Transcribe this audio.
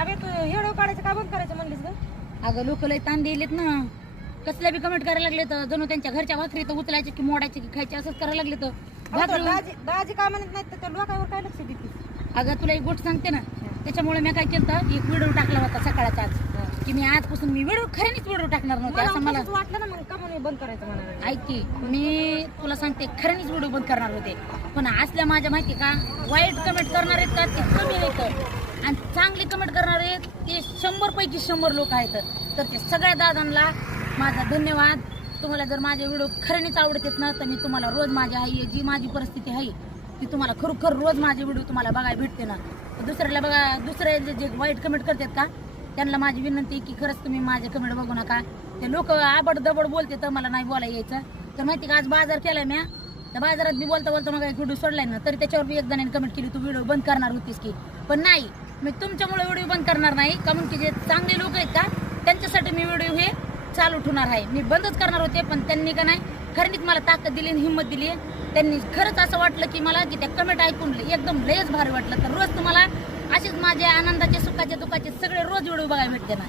अबे तू व्हिडिओ काढायचं का बंद करायचं म्हणलीस ग? अगं लोक लय ताण दिलेत ना, कसल्या बी कमेंट करायला लागले तर जणू त्यांच्या घरच्या भाकरी तर उचलायचे की मोडायचे की खायचे असंच करायला लागले तर दाजी काय म्हणत नाही तर त्या लोकांवर काय लक्ष देते? अगं तुला एक गोष्ट सांगते ना, त्याच्यामुळे मी काय केलं एक व्हिडिओ टाकला होता सकाळचा आज की मी आजपासून मी खऱ्यानेच व्हिडिओ टाकणार नव्हते असं मला वाटलं ना, मग का म्हणून बंद करायचं म्हणा. ऐक की मी तुला सांगते खऱ्यानेच व्हिडिओ बंद करणार होते, पण असल्या माझ्या माहिती का वाईट कमेंट करणार आहेत का ते कमी आहेत आणि चांगले कमेंट करणारे ते 100 पैकी 100 लोक आहेत. तर ते सगळ्या दादांना माझा धन्यवाद. तुम्हाला जर माझे व्हिडिओ खऱ्यानेच आवडतात ना तर मी तुम्हाला रोज माझ्या आई जी माझी परिस्थिती आहे ती तुम्हाला खरोखर रोज माझे व्हिडिओ तुम्हाला बघायला भेटते ना. दुसऱ्याला बघा, दुसरे जे वाईट कमेंट करतात का त्यांना माझी विनंती की खरंच तुम्ही माझे कमेंट बघू नका. ते लोक आबड दबड बोलते तर मला नाही बोलायला यायचं. तर माहिती का आज बाजार केलाय म्या, त्या बाजारात मी बोलता बोलता मग एक व्हिडिओ सोडलाय ना तरी त्याच्यावर मी एक जणांनी कमेंट केली तू व्हिडिओ बंद करणार होतीस की, पण नाही मी तुमच्यामुळे व्हिडिओ बंद करणार नाही. कारण की जे चांगले लोक आहेत का त्यांच्यासाठी मी व्हिडिओ हे चालू ठेवणार आहे. मी बंदच करणार होते पण त्यांनी का नाही खरंच मला ताकद दिली आणि हिंमत दिली. त्यांनी खरंच असं वाटलं की मला की त्या कमेंट ऐकून एकदम लयच भारी वाटलं. तर रोज तुम्हाला असेच माझे आनंदाचे सुखाचे दुःखाचे सगळे रोज व्हिडिओ बघायला भेटते ना.